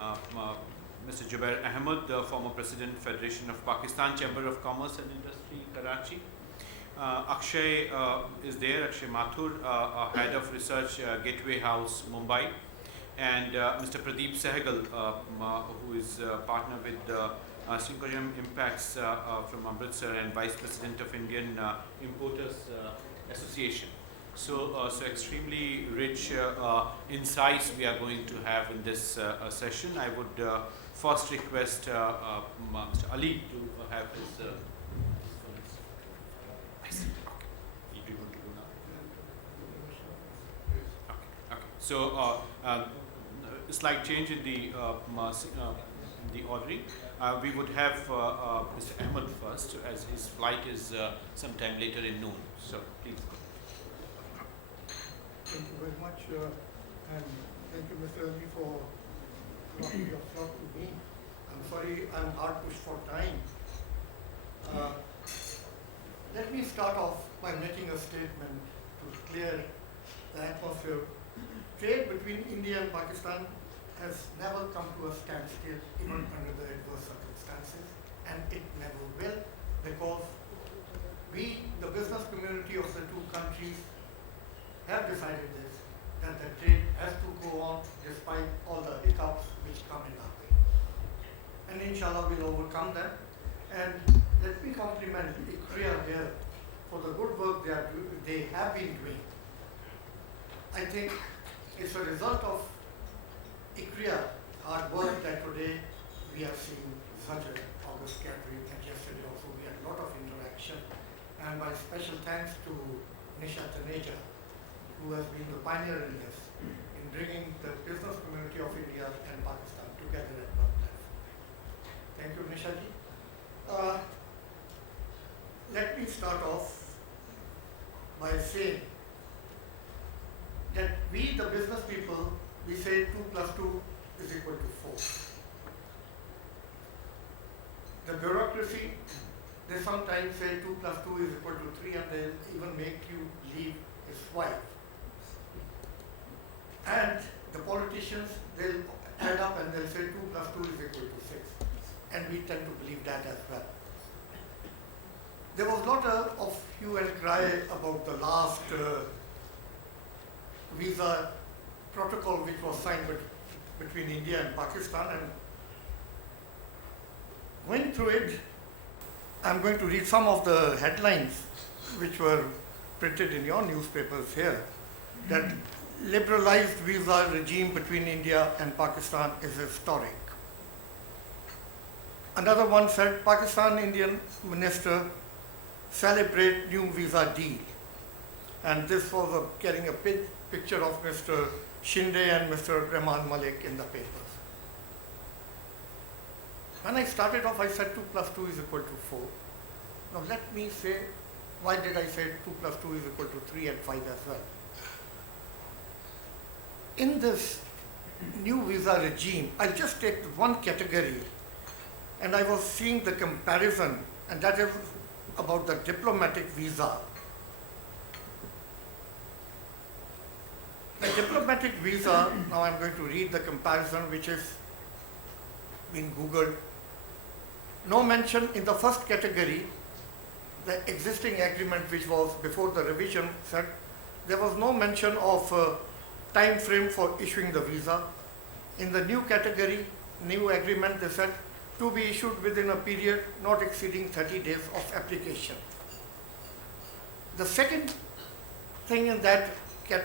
Mr. Jubair Ahmed, the former President, Federation of Pakistan Chamber of Commerce and Industry, Karachi. Akshay is there, Akshay Mathur, Head of Research, Gateway House, Mumbai. And Mr. Pradeep Sehgal, who is partner with Qaiyum Impacts from Amritsar and Vice President of Indian Importers Association. So extremely rich insights we are going to have in this session. I would first request Mr. Ali to have his So slight change in the ordering. We would have Mr. Ahmed first, as his flight is sometime later in noon. So please. Thank you very much, and thank you, Mr. Ali, for allowing your talk to me. I'm sorry I'm hard pushed for time. Let me start off by making a statement to clear the atmosphere. Trade between India and Pakistan has never come to a standstill, even under the adverse circumstances, and it never will, because we, the business community of the two countries, have decided this, that the trade has to go on despite all the hiccups which come in our way. And inshallah we'll overcome them. And let me compliment ICRIER here for the good work they have been doing. I think it's a result of ICRIER hard work that today we are seeing such an August gathering, and yesterday also we had a lot of interaction. And my special thanks to Nisha Taneja, who has been the pioneer in this, in bringing the business community of India and Pakistan together at one platform. Thank you, Nisha ji. Let me start off by saying that we, the business people, we say 2 + 2 is equal to 4. The bureaucracy, they sometimes say 2 + 2 is equal to 3, and they even make you leave his wife. And the politicians, they'll add up and they'll say 2 + 2 is equal to 6. And we tend to believe that as well. There was a lot of hue and cry about the last visa protocol which was signed between India and Pakistan. And going through it, I'm going to read some of the headlines which were printed in your newspapers here, that liberalized visa regime between India and Pakistan is historic. Another one said, Pakistan Indian minister celebrate new visa deal. And this was getting a picture of Mr. Shinde and Mr. Rahman Malik in the papers. When I started off, I said 2 + 2 is equal to 4. Now let me say, why did I say 2 + 2 is equal to 3 and 5 as well? In this new visa regime, I'll just take one category, and I was seeing the comparison, and that is about the diplomatic visa. The diplomatic visa, now I'm going to read the comparison which is being Googled. No mention in the first category, the existing agreement which was before the revision said, there was no mention of time frame for issuing the visa. In the new category, new agreement, they said to be issued within a period not exceeding 30 days of application. The second thing in that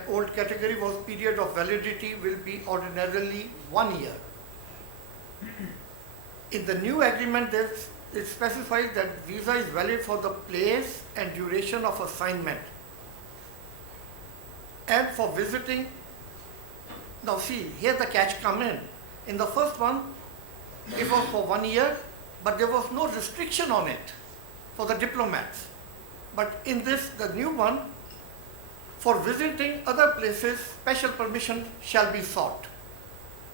old category was period of validity will be ordinarily 1 year. In the new agreement, it specifies that visa is valid for the place and duration of assignment. And for visiting, now see, here the catch come in. In the first one, it was for 1 year, but there was no restriction on it for the diplomats. But in this, the new one, for visiting other places, special permission shall be sought.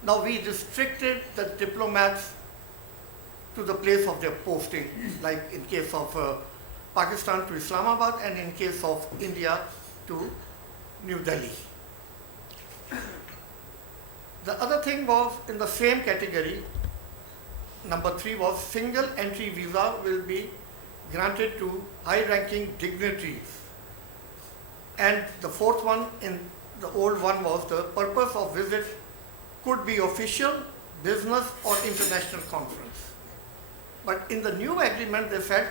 Now we restricted the diplomats to the place of their posting, like in case of Pakistan to Islamabad, and in case of India to New Delhi. The other thing was in the same category, number 3 was single entry visa will be granted to high-ranking dignitaries. And the 4th one in the old one was the purpose of visit could be official, business or international conference. But in the new agreement they said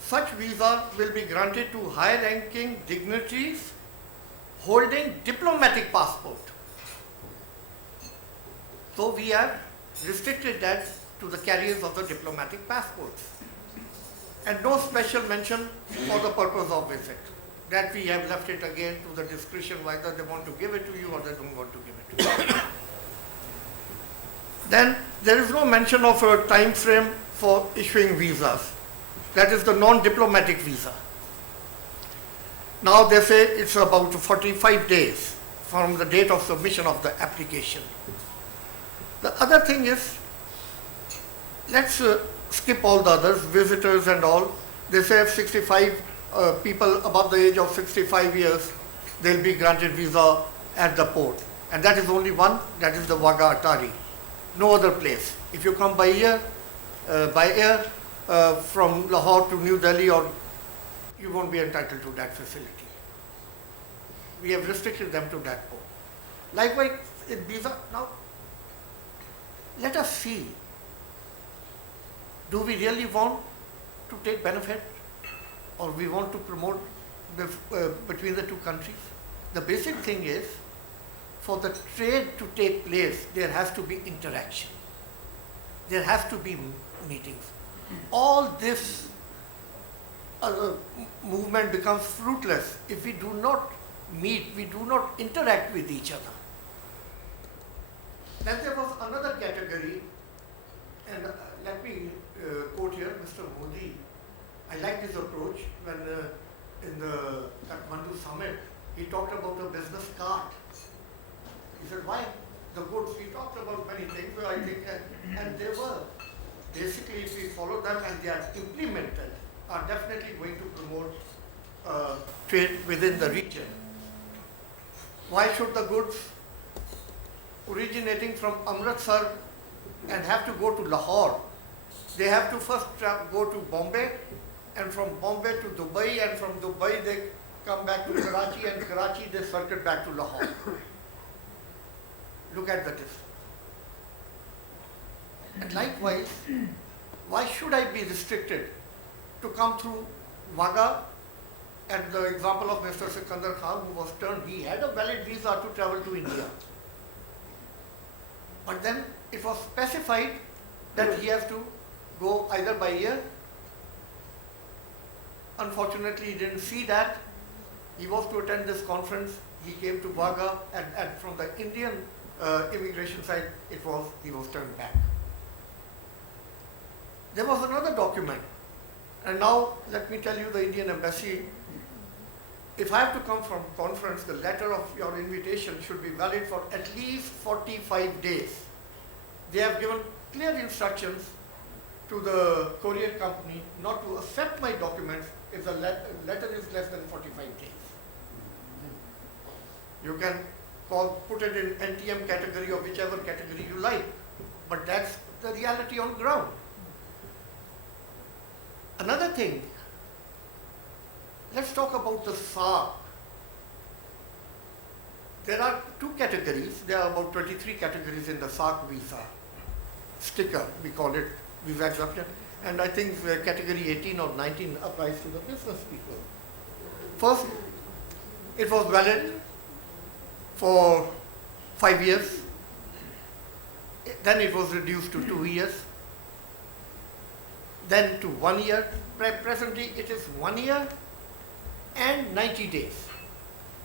such visa will be granted to high-ranking dignitaries holding diplomatic passport. So we have restricted that to the carriers of the diplomatic passports. And no special mention for the purpose of visit. That we have left it again to the discretion whether they want to give it to you or they don't want to give it to you. Then there is no mention of a time frame for issuing visas. That is the non-diplomatic visa. Now they say it's about 45 days from the date of submission of the application. The other thing is, let's skip all the others, visitors and all. They say 65 people above the age of 65 years, they'll be granted visa at the port. And that is only one, that is the Wagah Atari. No other place. If you come by air from Lahore to New Delhi, or you won't be entitled to that facility. We have restricted them to that port. Likewise, in visa, now let us see, do we really want to take benefit or we want to promote between the two countries? The basic thing is, for the trade to take place, there has to be interaction. There has to be meetings. All this movement becomes fruitless if we do not meet, we do not interact with each other. Then there was another category, and let me quote here Mr. Modi. I like his approach when in the Kathmandu summit, he talked about the business card. He said, why the goods? We talked about many things, I think, and they were basically, if we follow them and they are implemented, are definitely going to promote trade within the region. Why should the goods originating from Amritsar and have to go to Lahore? They have to first go to Bombay, and from Bombay to Dubey, and from Dubey they come back to Karachi, and Karachi they circuit back to Lahore. Look at the distance. And likewise, why should I be restricted to come through Wagah? And the example of Mr. Sikandar Khan, who was turned, he had a valid visa to travel to India. But then it was specified that he has to go either by air. Unfortunately, he didn't see that. He was to attend this conference. He came to Wagah, and from the Indian immigration side, he was turned back. There was another document, and now let me tell you, the Indian embassy, if I have to come from conference, the letter of your invitation should be valid for at least 45 days. They have given clear instructions to the courier company not to accept my documents if the letter is less than 45 days. You can put it in NTM category or whichever category you like, but that's the reality on ground. Another thing, let's talk about the SAARC. There are two categories. There are about 23 categories in the SAARC visa sticker, we call it visa exemption, and I think category 18 or 19 applies to the business people. First, it was valid for 5 years, then it was reduced to 2 years, then to 1 year. Presently it is 1 year and 90 days.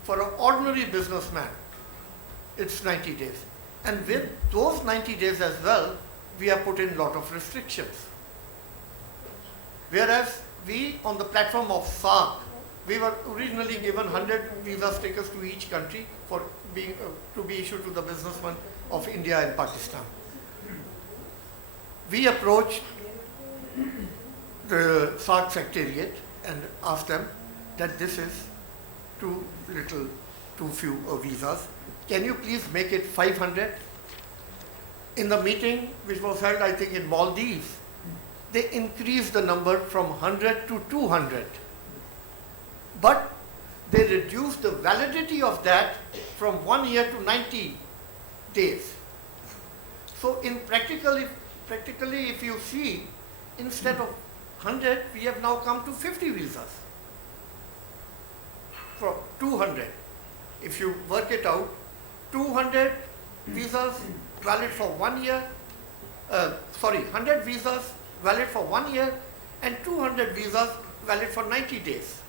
For an ordinary businessman, it's 90 days. And with those 90 days as well, we have put in a lot of restrictions. Whereas we, on the platform of SAARC, we were originally given 100 visa stickers to each country for being to be issued to the businessmen of India and Pakistan. We approached the SAARC Secretariat and asked them that this is too few visas. can you please make it 500? In the meeting, which was held, I think, in Maldives, they increased the number from 100 to 200. But they reduced the validity of that from 1 year to 90 days. So in practically, if you see, instead of 100, we have now come to 50 visas from 200. If you work it out, 200 visas valid for 1 year, 100 visas valid for 1 year and 200 visas valid for 90 days.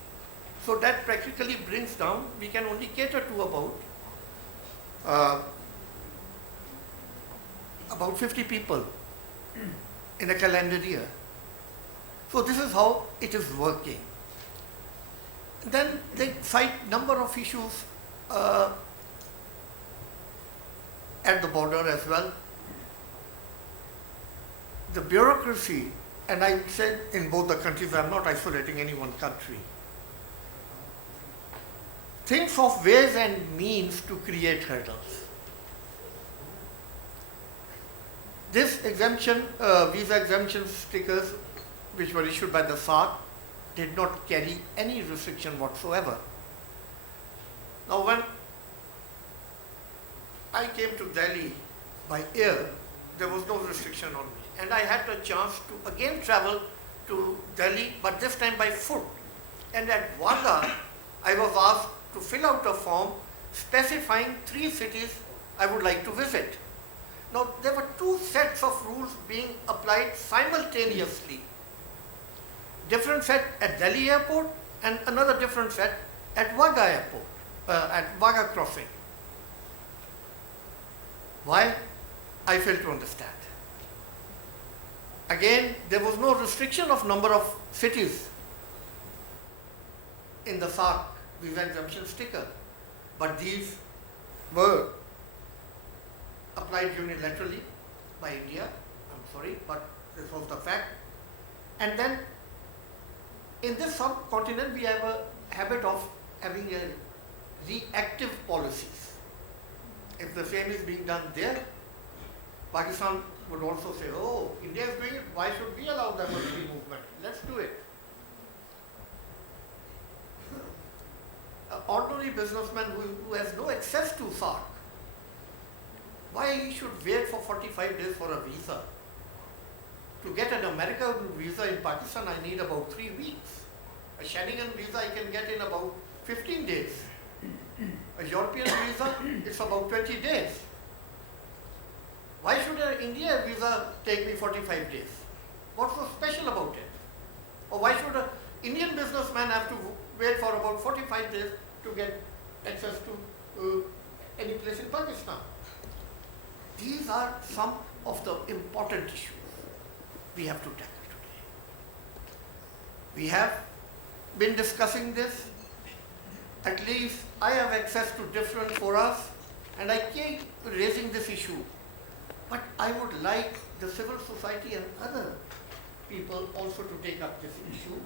So that practically brings down, we can only cater to about 50 people in a calendar year. So this is how it is working. Then they cite number of issues at the border as well. The bureaucracy, and I said in both the countries, I'm not isolating any one country, thinks of ways and means to create hurdles. This exemption, visa exemption stickers, which were issued by the SAARC, did not carry any restriction whatsoever. Now, when I came to Delhi by air, there was no restriction on me. And I had the chance to again travel to Delhi, but this time by foot. And at Wagah, I was asked to fill out a form specifying 3 cities I would like to visit. Now, there were 2 sets of rules being applied simultaneously. Different set at Delhi airport and another different set at Wagah airport, at Wagah crossing. Why? I failed to understand. Again, there was no restriction of number of cities in the SAARC visa exemption sticker, but these were applied unilaterally by India. I'm sorry, but this was the fact. And then in this subcontinent, we have a habit of having a reactive policies. If the same is being done there, Pakistan would also say, oh, India is doing it, why should we allow them a free movement? Let's do it. An ordinary businessman who has no access to SAARC, why he should wait for 45 days for a visa? To get an American visa in Pakistan, I need about 3 weeks. A Schengen visa I can get in about 15 days. A European visa, it's about 20 days. Why should an India visa take me 45 days? What's so special about it? Or why should an Indian businessman have to wait for about 45 days to get access to any place in Pakistan? These are some of the important issues we have to tackle today. We have been discussing this. At least I have access to different forums and I keep raising this issue. But I would like the civil society and other people also to take up this issue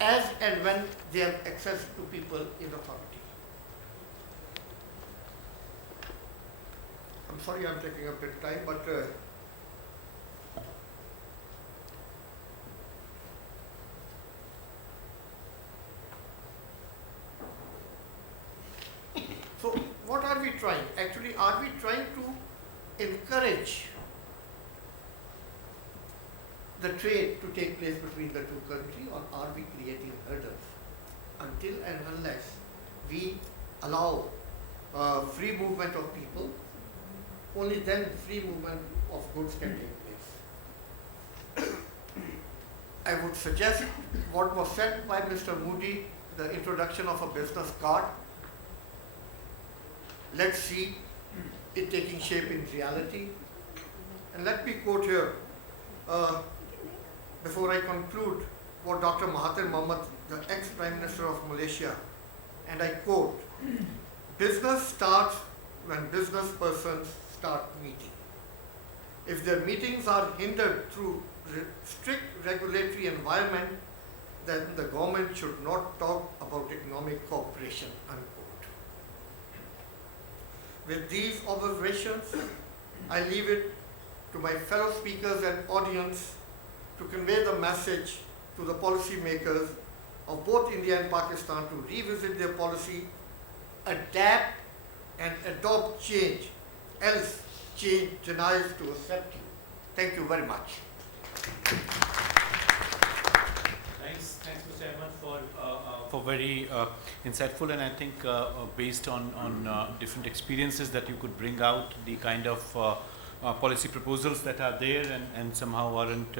as and when they have access to people in authority. I'm sorry I'm taking a bit of time, but so what are we trying? Actually, are we trying to encourage the trade to take place between the 2 countries, or are we creating hurdles? Until and unless we allow free movement of people, only then free movement of goods can take place. I would suggest what was said by Mr. Moody, the introduction of a business card. Let's see it taking shape in reality. And let me quote here, before I conclude, what Dr. Mahathir Mohamad, the ex-Prime Minister of Malaysia, and I quote, business starts when business persons start meeting. If their meetings are hindered through strict regulatory environment, then the government should not talk about economic cooperation, unquote. With these observations, I leave it to my fellow speakers and audience to convey the message to the policymakers of both India and Pakistan to revisit their policy, adapt and adopt change, else change denies to accept you. Thank you very much. Thanks, Mr. Ahmed, for very insightful, and I think based on different experiences that you could bring out, the kind of policy proposals that are there and somehow aren't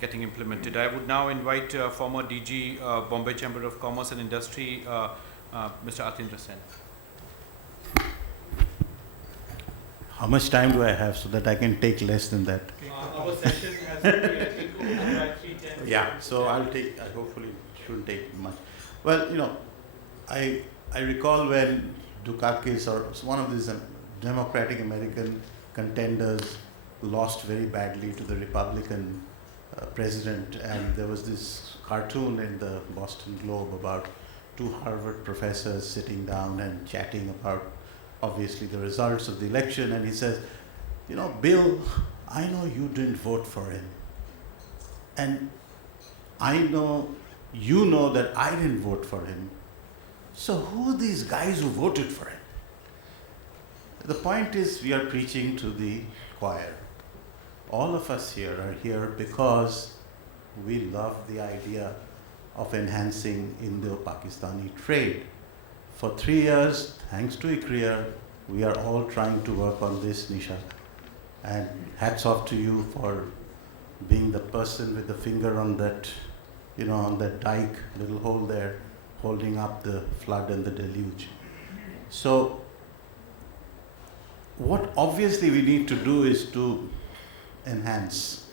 getting implemented. I would now invite former DG Bombay Chamber of Commerce and Industry, Mr. Atindra Sen. How much time do I have so that I can take less than that? Our session has to be, I think, about 3:10. Yeah, so I'll take, hopefully it shouldn't take much. Well, you know, I recall when Dukakis or one of these Democratic American contenders lost very badly to the Republican president, and there was this cartoon in the Boston Globe about two Harvard professors sitting down and chatting about obviously the results of the election, and he says, you know, Bill, I know you didn't vote for him, and I know you know that I didn't vote for him, so who are these guys who voted for him? The point is, we are preaching to the choir. All of us here are here because we love the idea of enhancing Indo-Pakistani trade. For 3 years, thanks to ICRIER, we are all trying to work on this, Nisha. And hats off to you for being the person with the finger on that, you know, on that dike, little hole there, holding up the flood and the deluge. So, what obviously we need to do is to enhance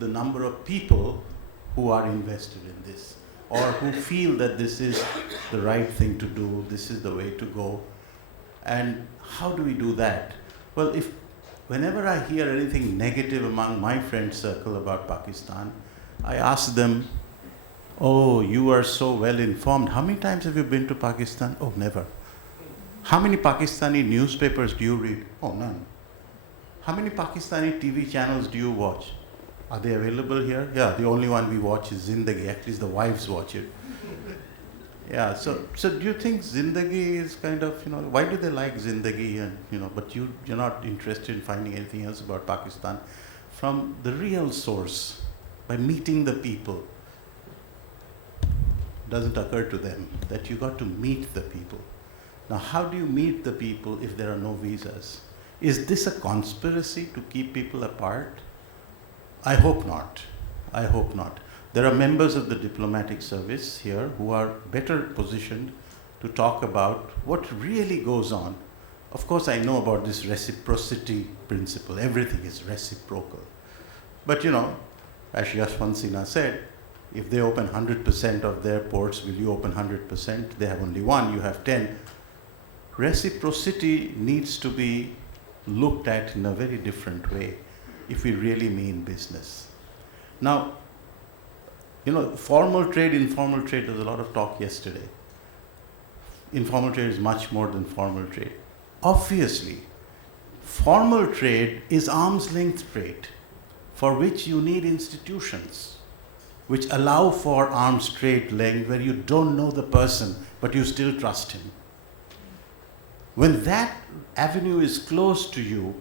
the number of people who are invested in this, or who feel that this is the right thing to do, this is the way to go. And how do we do that? Well, whenever I hear anything negative among my friend circle about Pakistan, I ask them, oh, you are so well informed. How many times have you been to Pakistan? Oh, never. How many Pakistani newspapers do you read? Oh, none. How many Pakistani TV channels do you watch? Are they available here? Yeah, the only one we watch is Zindagi. At least the wives watch it. Yeah, so do you think Zindagi is kind of, you know, why do they like Zindagi, and, you know, but you're not interested in finding anything else about Pakistan from the real source, by meeting the people? Doesn't occur to them that you got to meet the people. Now, how do you meet the people if there are no visas? Is this a conspiracy to keep people apart? I hope not. I hope not. There are members of the diplomatic service here who are better positioned to talk about what really goes on. Of course, I know about this reciprocity principle. Everything is reciprocal. But, you know, as Yashwant Sinha said, if they open 100% of their ports, will you open 100%? They have only one, you have 10. Reciprocity needs to be looked at in a very different way if we really mean business. Now, you know, formal trade, informal trade, there was a lot of talk yesterday. Informal trade is much more than formal trade. Obviously, formal trade is arm's length trade, for which you need institutions which allow for arm's trade length, where you don't know the person, but you still trust him. When that avenue is closed to you,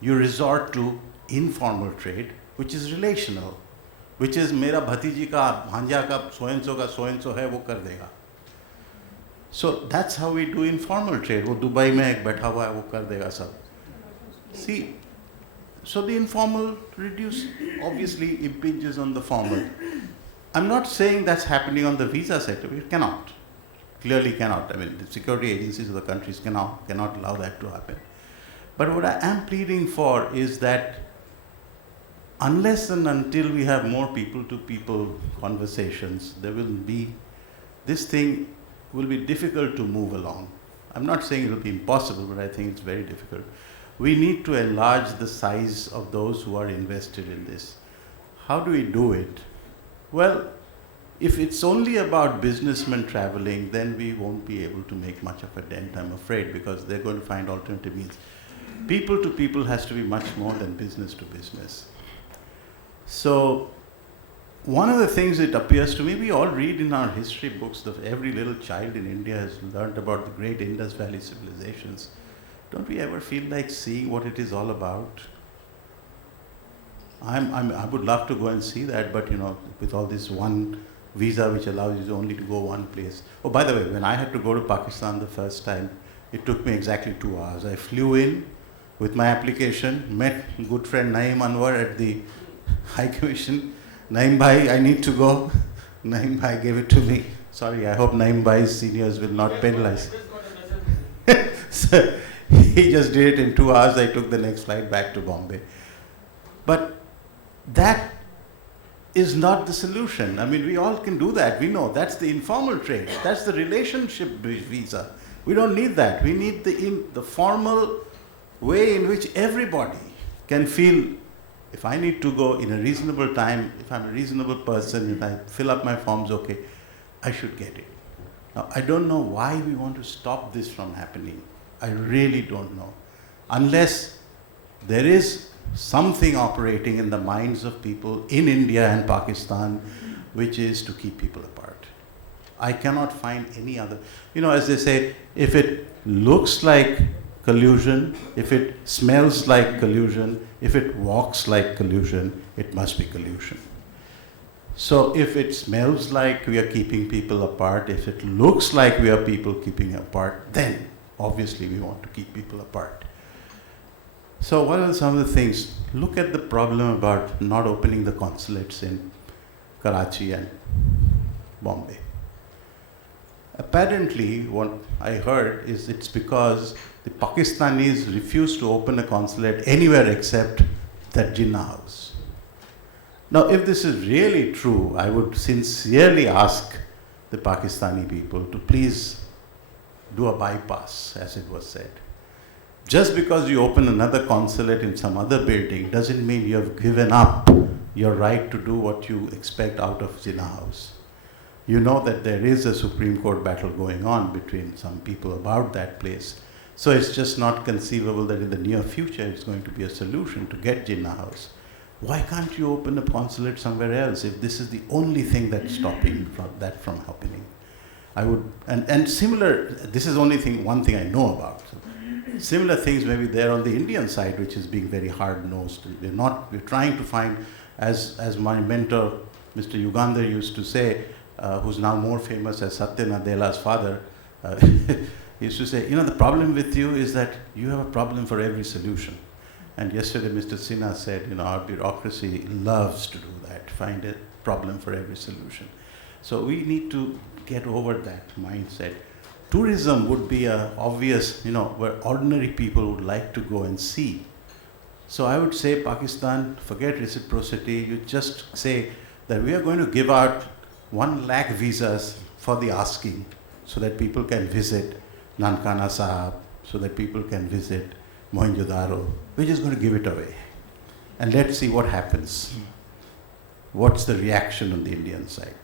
you resort to informal trade, which is relational, which is mera bhatiji ka, bhanja ka, so and so hai, wo kar dega. So that's how we do informal trade. Wo Dubai mein ek baitha hua hai, wo kar dega sab. See, so the informal obviously impinges on the formal. I'm not saying that's happening on the visa sector. It cannot. Clearly cannot. I mean, the security agencies of the countries cannot allow that to happen. But what I am pleading for is that unless and until we have more people-to-people conversations, this thing will be difficult to move along. I'm not saying it will be impossible, but I think it's very difficult. We need to enlarge the size of those who are invested in this. How do we do it? Well, if it's only about businessmen traveling, then we won't be able to make much of a dent, I'm afraid, because they're going to find alternative means. People to people has to be much more than business to business. So one of the things it appears to me, we all read in our history books that every little child in India has learned about the great Indus Valley civilizations. Don't we ever feel like seeing what it is all about? I would love to go and see that, but with all this one visa which allows you only to go one place. Oh, by the way, when I had to go to Pakistan the first time, it took me exactly 2 hours. I flew in with my application, met good friend Naeem Anwar at the High Commission. Naeem Bhai, I need to go. Naeem Bhai gave it to me. Sorry, I hope Naeem Bhai's seniors will not penalize. So he just did it in 2 hours. I took the next flight back to Bombay. But that is not the solution. I mean, we all can do that. We know that's the informal trade. That's the relationship visa. We don't need that. We need the formal way in which everybody can feel, if I need to go in a reasonable time, if I'm a reasonable person, if I fill up my forms, okay, I should get it. Now, I don't know why we want to stop this from happening. I really don't know. Unless there is something operating in the minds of people in India and Pakistan, which is to keep people apart. I cannot find any other. As they say, if it looks like collusion, if it smells like collusion, if it walks like collusion, it must be collusion. So if it smells like we are keeping people apart, if it looks like we are people keeping apart, then obviously we want to keep people apart. So what are some of the things? Look at the problem about not opening the consulates in Karachi and Bombay. Apparently, what I heard is it's because the Pakistanis refused to open a consulate anywhere except that Jinnah house. Now, if this is really true, I would sincerely ask the Pakistani people to please do a bypass, as it was said. Just because you open another consulate in some other building doesn't mean you have given up your right to do what you expect out of Jinnah house. You know that there is a Supreme Court battle going on between some people about that place. So it's just not conceivable that in the near future it's going to be a solution to get Jinnah house. Why can't you open a consulate somewhere else if this is the only thing that's stopping that from happening? I would, and similar, this is only one thing I know about. So, similar things maybe there on the Indian side, which is being very hard-nosed. We're trying to find, as my mentor, Mr. Ugandhar used to say, who's now more famous as Satya Nadela's father, he used to say, the problem with you is that you have a problem for every solution. And yesterday Mr. Sinha said, our bureaucracy loves to do that, find a problem for every solution. So we need to get over that mindset. Tourism would be an obvious, where ordinary people would like to go and see. So I would say, Pakistan, forget reciprocity. You just say that we are going to give out 1 lakh visas for the asking so that people can visit Nankana Sahib, so that people can visit Mohenjo-daro. We're just going to give it away. And let's see what happens. What's the reaction on the Indian side?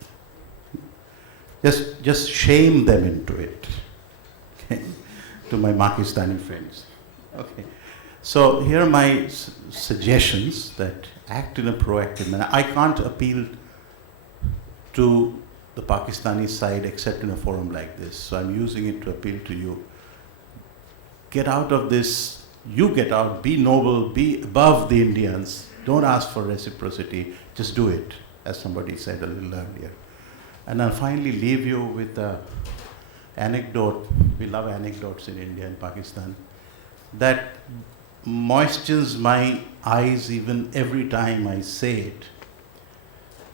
Just shame them into it, okay? To my Pakistani friends. Okay. So here are my suggestions that act in a proactive manner. I can't appeal to the Pakistani side except in a forum like this. So I'm using it to appeal to you. Get out of this. You get out. Be noble. Be above the Indians. Don't ask for reciprocity. Just do it, as somebody said a little earlier. And I'll finally leave you with an anecdote. We love anecdotes in India and Pakistan. That moistens my eyes even every time I say it.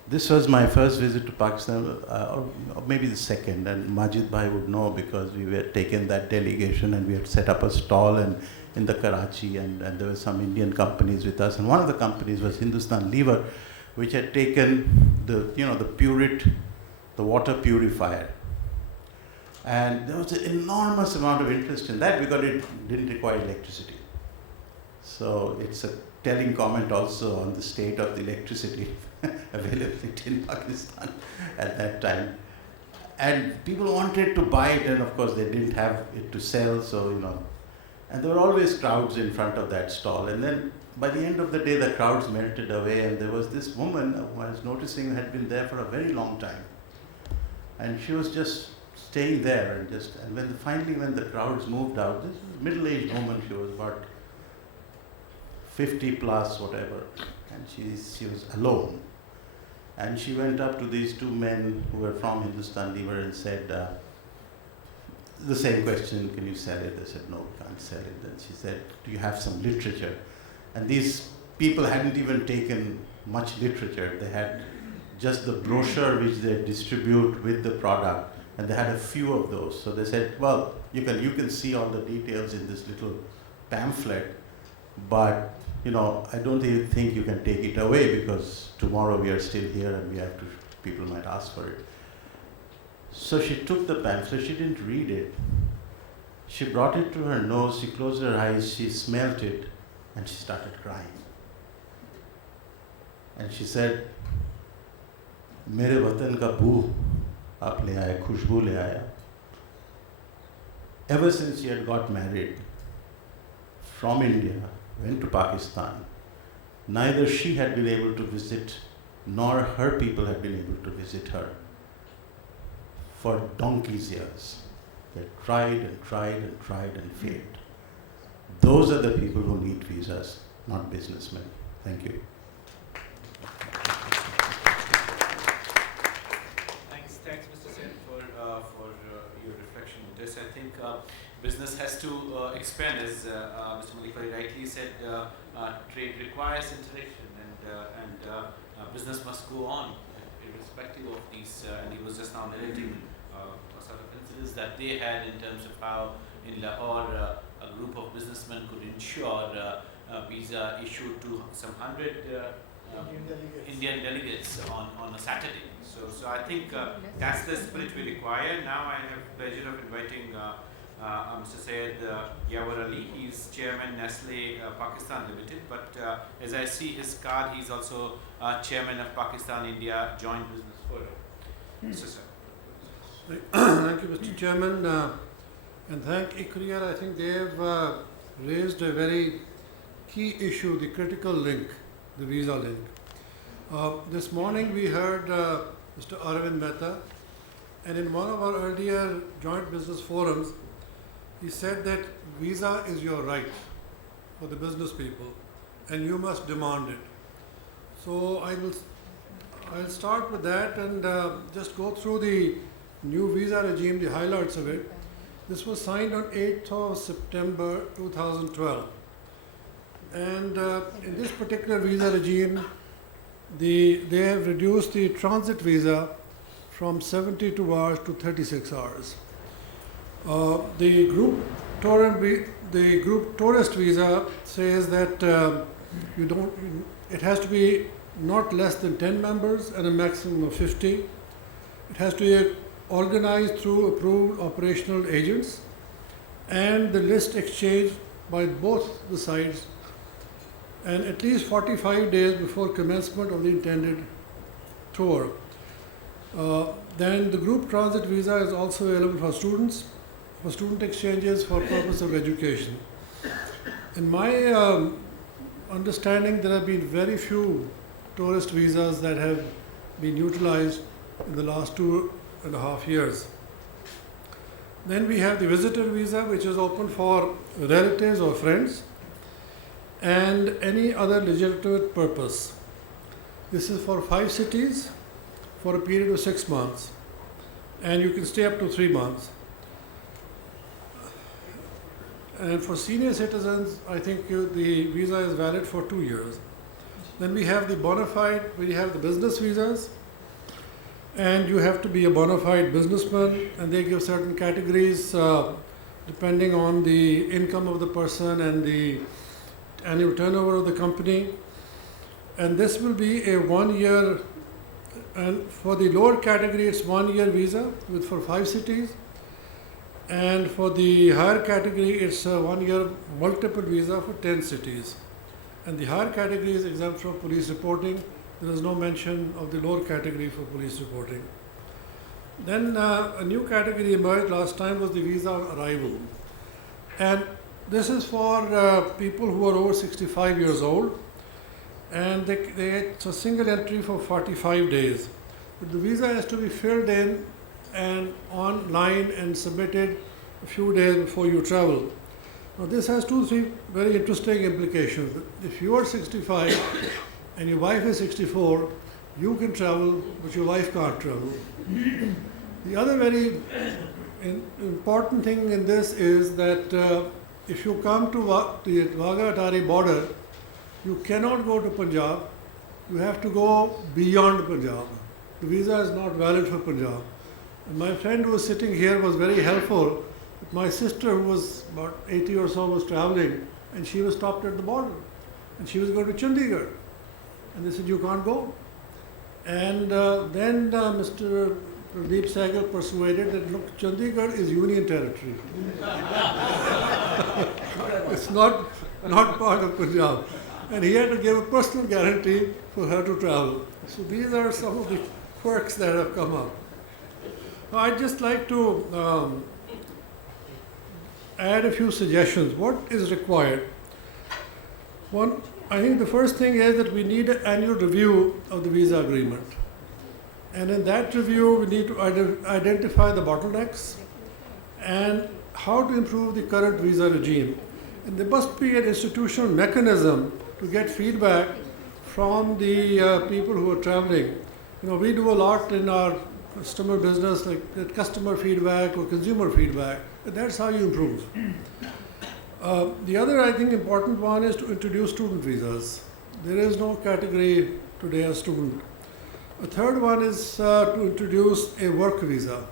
This was my first visit to Pakistan, or maybe the second, and Majid Bhai would know because we were taken that delegation and we had set up a stall in the Karachi, and there were some Indian companies with us, and one of the companies was Hindustan Lever, which had taken the water purifier. And there was an enormous amount of interest in that because it didn't require electricity. So it's a telling comment also on the state of the electricity availability in Pakistan at that time. And people wanted to buy it, and of course they didn't have it to sell, so and there were always crowds in front of that stall. And then by the end of the day, the crowds melted away, and there was this woman who I was noticing had been there for a very long time. And she was just staying there, and when finally when the crowds moved out, this middle-aged woman, she was about 50 plus, whatever, and she was alone. And she went up to these two men who were from Hindustan Lever and said, the same question, can you sell it? They said, no, we can't sell it. Then she said, do you have some literature? And these people hadn't even taken much literature. They had just the brochure which they distribute with the product, and they had a few of those. So they said, well, you can see all the details in this little pamphlet, but I don't even think you can take it away, because tomorrow we are still here and people might ask for it. So she took the pamphlet, she didn't read it. She brought it to her nose, she closed her eyes, she smelt it, and she started crying. And she said, "Mere watan ka boo aap le aaya, khushboo le aaya." Ever since she had got married from India, went to Pakistan, neither she had been able to visit, nor her people had been able to visit her for donkey's years. They tried and tried and tried and failed. Those are the people who need visas, not businessmen. Thank you. Thanks, Mr. Singh, for your reflection on this. I think business has to expand, as Mr. Malik very rightly said. Trade requires interaction, and business must go on, irrespective of these. And he was just now narrating a sort of incidents that they had in terms of how in Lahore a group of businessmen could ensure a visa issued to some 100 Indian delegates on a Saturday. So I think that's the spirit we require. Now I have the pleasure of inviting Mr. Syed Yawar Ali. He's chairman Nestle Pakistan Limited, but as I see his card, he's also chairman of Pakistan India Joint Business Forum. Mr. Sir. Thank you, Mr. Chairman, and thank ICRIER. I think they have raised a very key issue, the critical link, the visa link. This morning we heard Mr. Arvind Mehta, and in one of our earlier joint business forums, he said that visa is your right for the business people, and you must demand it. So I'll start with that and just go through the new visa regime, the highlights of it. This was signed on 8th of September 2012. And in this particular visa regime, they have reduced the transit visa from 72 hours to 36 hours. The group tourist visa says that it has to be not less than 10 members and a maximum of 50. It has to be organized through approved operational agents, and the list exchanged by both the sides, and at least 45 days before commencement of the intended tour. Then the group transit visa is also available for students, for student exchanges for purpose of education. In my understanding, there have been very few tourist visas that have been utilized in the last 2.5 years. Then we have the visitor visa, which is open for relatives or friends and any other legitimate purpose. This is for 5 cities for a period of 6 months, and you can stay up to 3 months. And for senior citizens, I think the visa is valid for 2 years. Then we have the bona fide, we have the business visas, and you have to be a bona fide businessman, and they give certain categories depending on the income of the person and the annual turnover of the company. And this will be a 1 year, and for the lower category it's 1 year visa for 5 cities, And for the higher category, it's a 1 year multiple visa for 10 cities. And the higher category is exempt from police reporting. There is no mention of the lower category for police reporting. Then a new category emerged last time was the visa on arrival. And this is for people who are over 65 years old. And it's a single entry for 45 days. But the visa has to be filled in and online and submitted a few days before you travel. Now this has 2-3 very interesting implications. If you are 65 and your wife is 64, you can travel, but your wife can't travel. The other very important thing in this is that if you come to the Wagah-Atari border, you cannot go to Punjab. You have to go beyond Punjab. The visa is not valid for Punjab. And my friend who was sitting here was very helpful. My sister, who was about 80 or so, was traveling, and she was stopped at the border. And she was going to Chandigarh. And they said, you can't go. And then Mr. Pradeep Sehgal persuaded that, look, Chandigarh is Union territory. It's not part of Punjab. And he had to give a personal guarantee for her to travel. So these are some of the quirks that have come up. I'd just like to add a few suggestions. What is required? One, I think the first thing is that we need an annual review of the visa agreement. And in that review, we need to identify the bottlenecks and how to improve the current visa regime. And there must be an institutional mechanism to get feedback from the people who are traveling. You know, we do a lot in our customer business, like customer feedback or consumer feedback. And that's how you improve. The other, I think, important one is to introduce student visas. There is no category today as student. A third one is to introduce a work visa.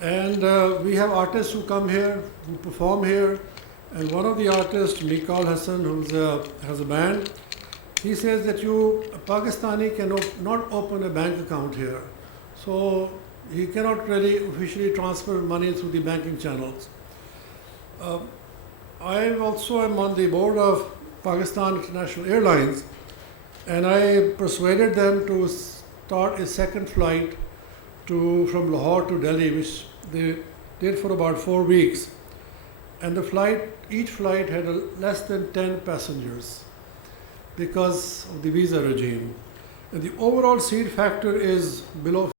And we have artists who come here, who perform here. And one of the artists, Mikal Hassan, who has a band, he says that a Pakistani cannot open a bank account here. So he cannot really officially transfer money through the banking channels. I also am on the board of Pakistan International Airlines, and I persuaded them to start a second flight from Lahore to Delhi, which they did for about 4 weeks. And each flight had less than 10 passengers because of the visa regime. And the overall seat factor is below